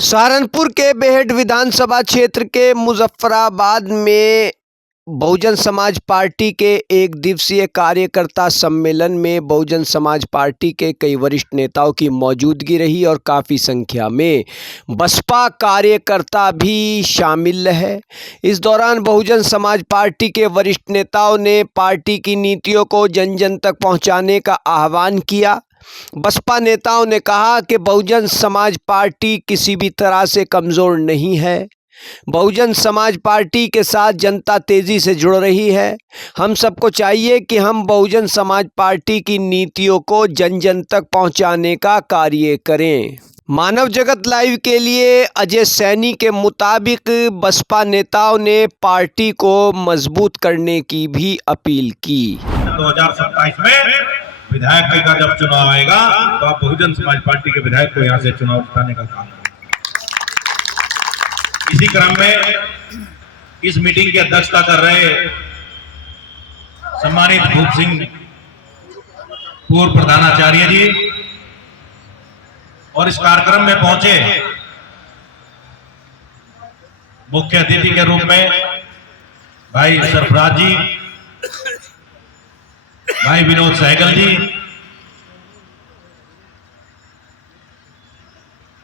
सहारनपुर के बेहट विधानसभा क्षेत्र के मुजफ्फराबाद में बहुजन समाज पार्टी के एक दिवसीय कार्यकर्ता सम्मेलन में बहुजन समाज पार्टी के कई वरिष्ठ नेताओं की मौजूदगी रही और काफ़ी संख्या में बसपा कार्यकर्ता भी शामिल रहे। इस दौरान बहुजन समाज पार्टी के वरिष्ठ नेताओं ने पार्टी की नीतियों को जन जन तक पहुंचाने का आह्वान किया। बसपा नेताओं ने कहा कि बहुजन समाज पार्टी किसी भी तरह से कमज़ोर नहीं है। बहुजन समाज पार्टी के साथ जनता तेज़ी से जुड़ रही है। हम सबको चाहिए कि हम बहुजन समाज पार्टी की नीतियों को जन जन तक पहुंचाने का कार्य करें। मानव जगत लाइव के लिए अजय सैनी के मुताबिक बसपा नेताओं ने पार्टी को मजबूत करने की भी अपील की। 2027 में विधायक का जब चुनाव आएगा तो आप बहुजन समाज पार्टी के विधायक को यहाँ से चुनाव उठाने का काम करें। इसी क्रम में इस मीटिंग की अध्यक्षता कर रहे सम्मानित भूप सिंह पूर्व प्रधानाचार्य जी और इस कार्यक्रम में पहुंचे मुख्य अतिथि के रूप में भाई सरफराज जी, भाई विनोद सहगल जी,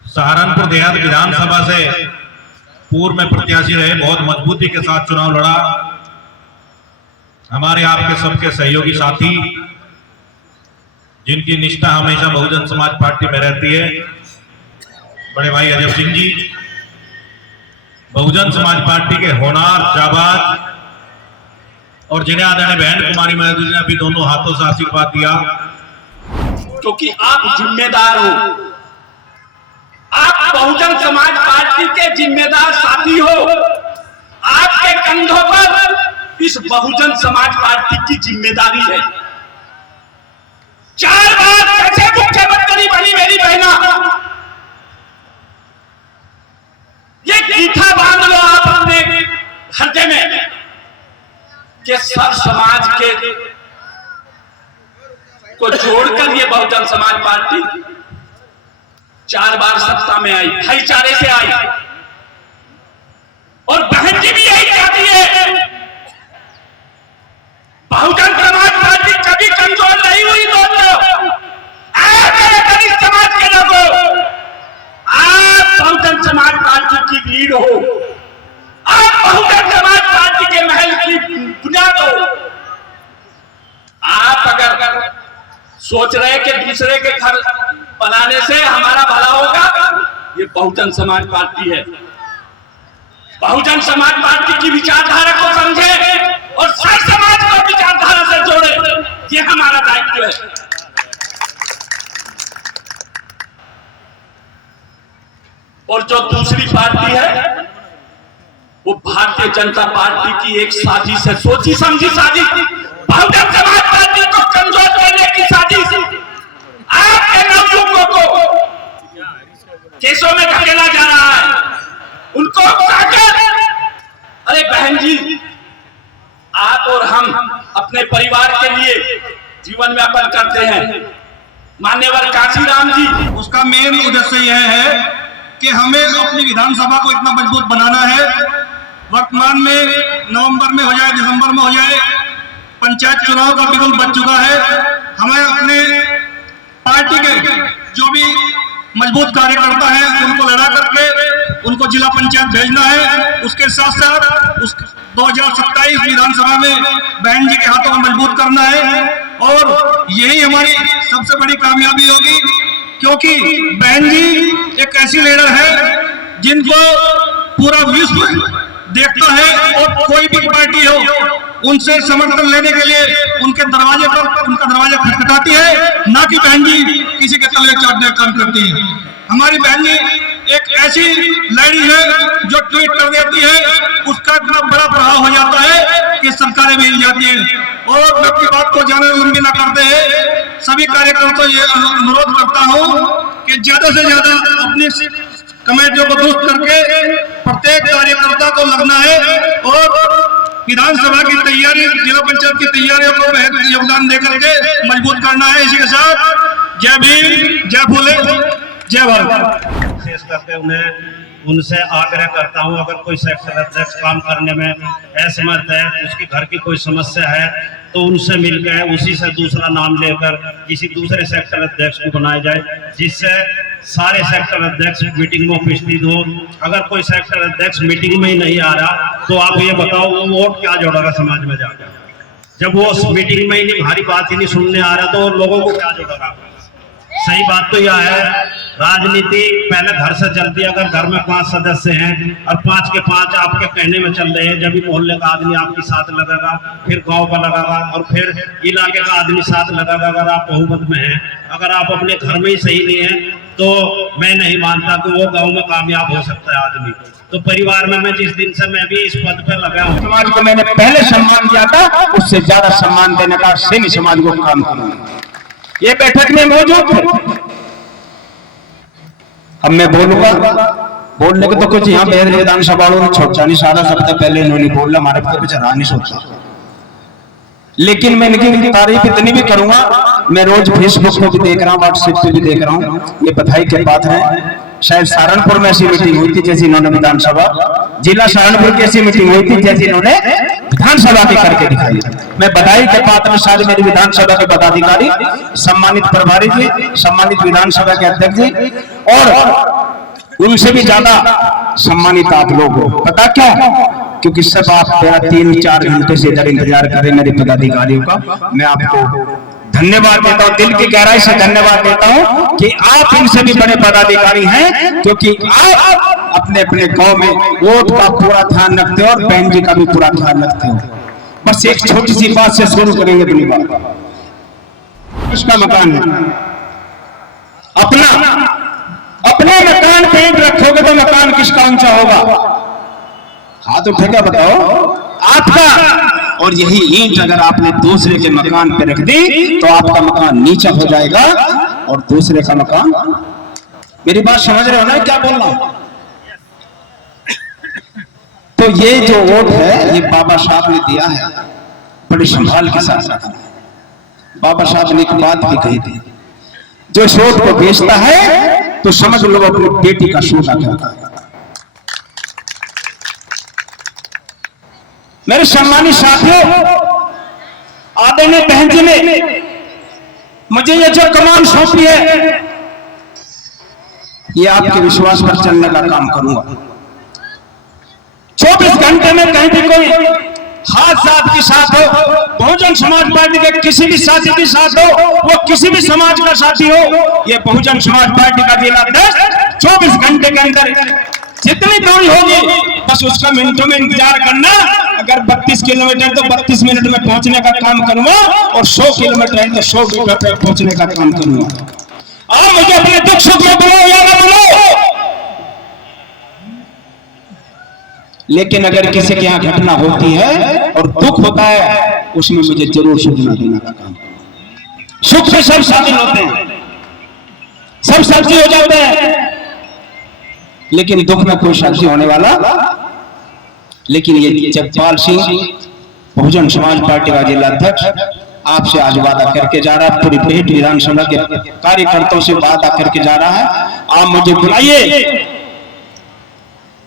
सहारनपुर देहात विधानसभा से पूर्व में प्रत्याशी रहे, बहुत मजबूती के साथ चुनाव लड़ा, हमारे आपके सबके सहयोगी साथी जिनकी निष्ठा हमेशा बहुजन समाज पार्टी में रहती है, बड़े भाई अजय सिंह जी, बहुजन समाज पार्टी के होनार जाबाज और जिन्हें आदरणीय बहन कुमारी महतो जी ने अभी दोनों हाथों से आशीर्वाद दिया। क्योंकि आप जिम्मेदार हो, आप बहुजन समाज पार्टी के जिम्मेदार साथी हो। आपके कंधों पर इस बहुजन समाज पार्टी की जिम्मेदारी है। 4 बार कैसे मुख्यमंत्री बनी मेरी बहना, ये गीठा बांध लो आप अपने हृदय में कि सब समाज के को जोड़कर ये बहुजन समाज पार्टी 4 बार सत्ता में आई, भाईचारे से आई। और बहन जी भी यही चाहती है। बहुजन समाज पार्टी कभी कमजोर नहीं हुई दोस्तों। आप मेरे दलित समाज के लोगों, आप बहुजन समाज पार्टी की रीढ़ हो, आप बहुजन समाज पार्टी के महल की बुनियाद हो। आप अगर सोच रहे कि दूसरे के घर बनाने से हमारा भला होगा, ये बहुजन समाज पार्टी है। बहुजन समाज पार्टी की विचारधारा को समझे और सर समाज को विचारधारा से जोड़े, ये हमारा दायित्व है। और जो दूसरी पार्टी है वो भारतीय जनता पार्टी की एक साजिश है, सोची समझी साजिश, बहुजन समाज पार्टी को कमजोर करने की साजिश। आपके नवयुवकों को केसों में धकेला जा रहा है, उनको उकसाकर। अरे बहन जी, आप और हम अपने परिवार के लिए जीवन यापन करते हैं। मान्यवर काशीराम जी, उसका मेन उद्देश्य यह है कि हमें अपनी विधानसभा को इतना मजबूत बनाना है। वर्तमान में नवंबर में हो जाए, दिसंबर में हो जाए, पंचायत चुनाव का बिगुल बच चुका है। हमें अपने पार्टी के जो भी मजबूत कार्यकर्ता हैं उनको लड़ा करके उनको जिला पंचायत भेजना है। उसके साथ साथ उस 2027 विधानसभा में बहन जी के हाथों को मजबूत करना है और यही हमारी सबसे बड़ी कामयाबी होगी। क्योंकि बहन जी एक ऐसी लीडर है जिनको पूरा विश्व देखता है और कोई भी पार्टी हो उनसे समर्थन लेने के लिए उनके दरवाजे पर उनका दरवाजा खटखटाती है, ना कि बहन जी किसी के तले चढ़ने का काम करती है। हमारी बहन जी एक ऐसी लड़ी है जो ट्वीट कर देती है, उसका इतना बड़ा प्रभाव हो जाता है कि सरकारें भी हिल जाती हैं। और मैं अपनी बात को ज्यादा लंबी न करते हैं, सभी कार्यकर्ताओं ये अनुरोध करता हूँ कि ज्यादा से ज्यादा अपनी कमेटियों को दुरुस्त करके प्रत्येक कार्यकर्ता को लगना है और विधानसभा की तैयारी, जिला पंचायत की तैयारियों को बेहतर योगदान देकर के मजबूत करना है। इसी के साथ जय भीम, जय भोले। जय भारत। विशेष करके उनसे आग्रह करता हूं, अगर कोई सेक्टर अध्यक्ष काम करने में असमर्थ है, उसकी घर की कोई समस्या है, तो उनसे मिलकर उसी से दूसरा नाम लेकर किसी दूसरे सेक्टर अध्यक्ष को बनाया जाए, जिससे सारे सेक्टर अध्यक्ष मीटिंग में उपस्थित हो। अगर कोई सेक्टर अध्यक्ष मीटिंग में ही नहीं आ रहा तो आप ये बताओ वो वोट क्या जोड़ेगा समाज में जाकर? जब वो मीटिंग में ही नहीं, हमारी बात ही नहीं सुनने आ रहा तो लोगों को क्या जोड़ेगा? सही बात तो यह है, राजनीति पहले घर से चलती है। अगर घर में 5 सदस्य हैं और 5 के 5 आपके कहने में चल रहे हैं, जब भी मोहल्ले का आदमी आपके साथ लगेगा, फिर गांव का लगेगा और फिर इलाके का आदमी साथ लगेगा। अगर आप बहुमत में हैं, अगर आप अपने घर में ही सही नहीं है, तो मैं नहीं मानता कि वो गांव में कामयाब हो सकता है आदमी। तो परिवार में मैं जिस दिन से मैं भी इस पद पर लगा हूँ, समाज को मैंने पहले सम्मान दिया था, उससे ज्यादा सम्मान देने का सैनी समाज को काम करूंगा। ये बैठक में मौजूद थे। अब मैं बोलूंगा, बोलने के तो कुछ यहाँ बेहद विधानसभा वालों ने छोटा नहीं, सारा सबसे पहले इन्होंने बोला, हमारे पे कुछ रहा नहीं सोचा। लेकिन मैं इनकी तारीफ इतनी भी करूंगा, मैं रोज फेसबुक पे भी देख रहा हूँ, व्हाट्सएप पे भी देख रहा हूँ, ये बधाई के पात्र है। शायद सहारनपुर में ऐसी मीटिंग हुई थी जैसी इन्होंने विधानसभा, जिला सहारनपुर की ऐसी मीटिंग हुई थी जैसी इन्होंने विधानसभा की करके दिखाई। मैं बधाई के पात्र सारे मेरे विधानसभा के पदाधिकारी, सम्मानित प्रभारी जी, सम्मानित विधानसभा के अध्यक्ष जी, और उनसे भी ज्यादा सम्मानित आप लोग हो। पता क्या, क्योंकि सब आप 3-4 घंटे से इधर इंतजार कर रहे मेरे पदाधिकारियों का। मैं आपको धन्यवाद देता हूं, दिल की गहराई से धन्यवाद देता हूं कि आप इनसे भी बड़े पदाधिकारी हैं, क्योंकि आप अपने अपने गांव में वोट का पूरा ध्यान रखते हो और बहन जी का भी पूरा ध्यान रखते हो। बस एक छोटी सी बात से शुरू करेंगे अपनी बात। इसका मकान है अपने मकान पे ईंट रखोगे तो मकान किसका ऊंचा होगा? हाथ उठेगा, बताओ आपका। और यही ईंट अगर आपने दूसरे के मकान पे रख दी तो आपका मकान नीचा हो जाएगा और दूसरे का मकान। मेरी बात समझ रहे हो ना क्या बोल रहा हूं? तो ये जो वोट है ये बाबा साहब ने दिया है, बड़ी संभाल के साथ रखा। बाबा साहब ने एक बात भी कही थी, जो इस वोट को बेचता है तो समझ लो अपनी बेटी का सौदा करता है। मेरे सम्मानित साथियों, आदरणीय बहन जी ने मुझे ये जो कमान सौंपी है, ये आपके विश्वास पर चलने का काम करूंगा। 24 घंटे में कहीं भी कोई हादसा आपके साथ हो, बहुजन समाज पार्टी के किसी भी साथी के साथ हो, वो किसी भी समाज का साथी हो, ये बहुजन समाज पार्टी का जिला अध्यक्ष 24 घंटे के अंदर जितनी दूरी होगी बस उसका मिनटों में इंतजार करना। अगर 32 किलोमीटर तो 32 मिनट में पहुंचने का काम करूंगा, और 100 किलोमीटर है तो 100 किलोमीटर पहुंचने का काम करूंगा। आप मुझे अपने दुख सुख में बुलाओ या ना बुलाओ, लेकिन अगर किसी के यहाँ घटना होती है और दुख होता है, उसमें मुझे जरूर सूचना देने का काम। सुख से सब शामिल होते हैं, सब साथी हो जाते हैं, लेकिन दुख में कोई साथी होने वाला। लेकिन ये जगपाल सिंह बहुजन समाज पार्टी का जिला अध्यक्ष आपसे आज वादा करके जा रहा है, पूरी बेहट विधानसभा के कार्यकर्ताओं से वादा करके जा रहा है, आप मुझे बुलाइए।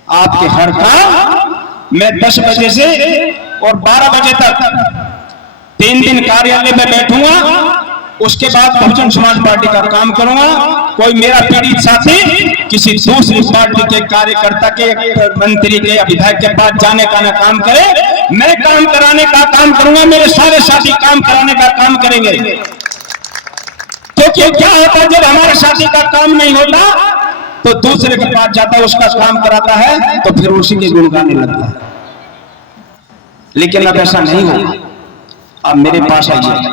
आपके हर काम मैं 10 बजे से और 12 बजे तक 3 दिन कार्यालय में बैठूंगा। उसके बाद बहुजन समाज पार्टी का काम करूंगा। कोई मेरा पीड़ित साथी किसी दूसरी पार्टी के कार्यकर्ता के, मंत्री के या विधायक के पास जाने का ना काम करे, मैं काम कराने का काम करूंगा, मेरे सारे साथी काम कराने का काम करेंगे। क्योंकि क्या होता है, जब हमारे साथी का काम नहीं होता तो दूसरे के पास जाता है, उसका काम कराता है तो फिर उसी के गुण गाने लगता है। लेकिन अब ऐसा नहीं होगा, अब मेरे पास आइए,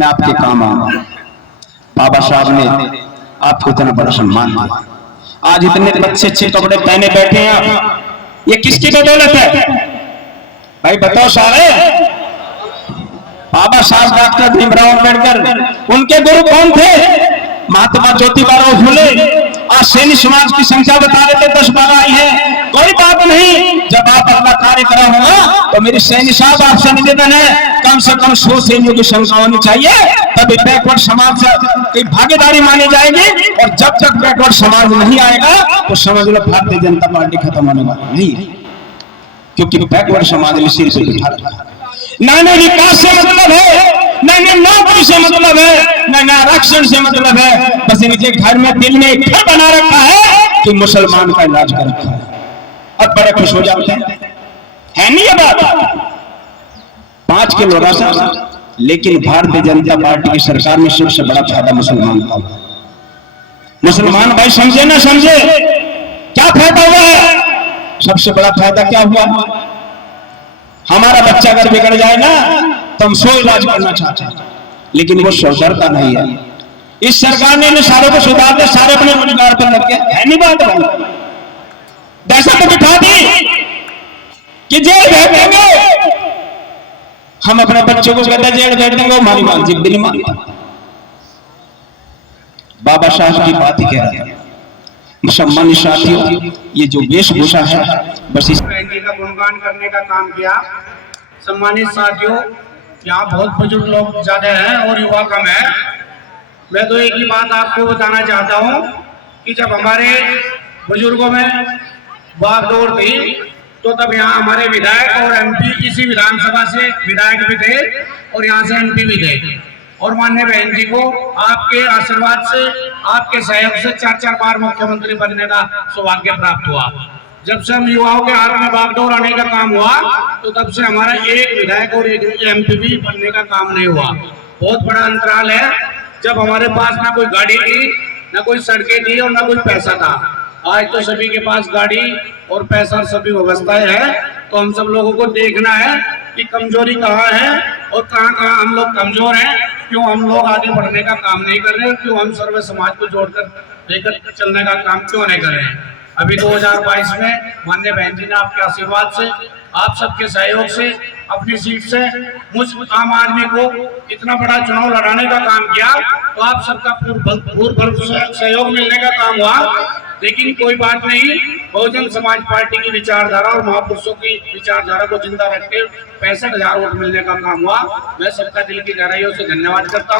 मैं आपके काम आऊंगा। बाबा साहब ने आपको इतना बड़ा सम्मान दिया, आज इतने अच्छे अच्छे कपड़े पहने बैठे हैं आप, ये किसकी बदौलत है भाई बताओ सारे? बाबा साहब डॉक्टर भीमराव अंबेडकर, उनके गुरु कौन थे? महात्मा ज्योतिबा फुले। आज सैनी समाज की संख्या बता देते 10-12 आई है, कोई बात नहीं, जब आप अपना कार्य करा होगा तो मेरी सैनी साहब आपसे निवेदन है, कम से कम 100 सैनियों की संख्या होनी चाहिए, तभी बैकवर्ड समाज की भागीदारी मानी जाएगी। और जब तक बैकवर्ड समाज नहीं आएगा तो समझ लो भारतीय जनता पार्टी खत्म होने वाली नहीं है, क्योंकि बैकवर्ड समाज ने सिर पे बिठा रखा। न विकास से मतलब है, न नौकरी से मतलब है, न आरक्षण से मतलब है, बस इनके घर में दिल में एक घर बना रखा है कि मुसलमान का इलाज कर रखा है, और बड़े खुश हो जाते हैं। है नहीं ये बात? 5 किलो राशन, लेकिन भारतीय जनता पार्टी की सरकार में सबसे बड़ा फायदा मुसलमान का हुआ। मुसलमान भाई समझे ना समझे क्या फायदा हुआ है? सबसे बड़ा फायदा क्या हुआ? हमारा बच्चा अगर बिगड़ जाए ना तो हम 100 इलाज करना चाहते हैं, लेकिन वो सुधरता नहीं है। इस सरकार ने इन सारों को सुधार दे, सारे अपने रोजगार पर लग गए। है नहीं बात भाई? दहशत बिठा दी कि जेल भेज देंगे, हम अपने बच्चों को कहते जेल भेज देंगे, वो हमारी मानसिक भी नहीं मानता। बाबा साहब की बात ही कह रहा है। सम्मानित साथियों, ये जो वेशभूषा है बस इस का गुणगान करने का काम किया। सम्मानित साथियों, यहाँ बहुत बुजुर्ग लोग ज्यादा हैं और युवा कम है। मैं तो एक ही बात आपको बताना चाहता हूँ कि जब हमारे बुजुर्गों में बागडोर थी तो तब यहाँ हमारे विधायक और एमपी इसी विधानसभा से विधायक भी थे और यहाँ से एमपी भी थे। और माननीय बहन जी को आपके आशीर्वाद से, आपके सहयोग से 4 बार मुख्यमंत्री बनने का सौभाग्य प्राप्त हुआ। जब से हम युवाओं के हाथ में बागडोर आने का काम हुआ तो तब से हमारा एक विधायक और एक एमपी भी बनने का काम नहीं हुआ। बहुत बड़ा अंतराल है, जब हमारे पास ना कोई गाड़ी थी, ना कोई सड़कें थी और ना कोई पैसा था। आज तो सभी के पास गाड़ी और पैसा और सभी व्यवस्थाएं है। तो हम सब लोगों को देखना है कि कमजोरी कहाँ है और कहाँ कहाँ हम लोग कमजोर हैं, क्यों हम लोग आगे बढ़ने का काम नहीं कर रहे, क्यों हम सर्व समाज को जोड़कर लेकर चलने का काम क्यों नहीं कर रहे हैं। अभी 2022 में माननीय बहन जी ने आपके आशीर्वाद से, आप सबके सहयोग से, अपनी सीट से मुझ आम आदमी को इतना बड़ा चुनाव लड़ाने का काम किया, तो आप सबका पूर्ण सहयोग मिलने का काम हुआ। लेकिन कोई बात नहीं, बहुजन समाज पार्टी की विचारधारा और महापुरुषों की विचारधारा को जिंदा रख के 65,000 वोट मिलने का काम हुआ। मैं सबका दिल की गहराइयों से धन्यवाद करता हूँ।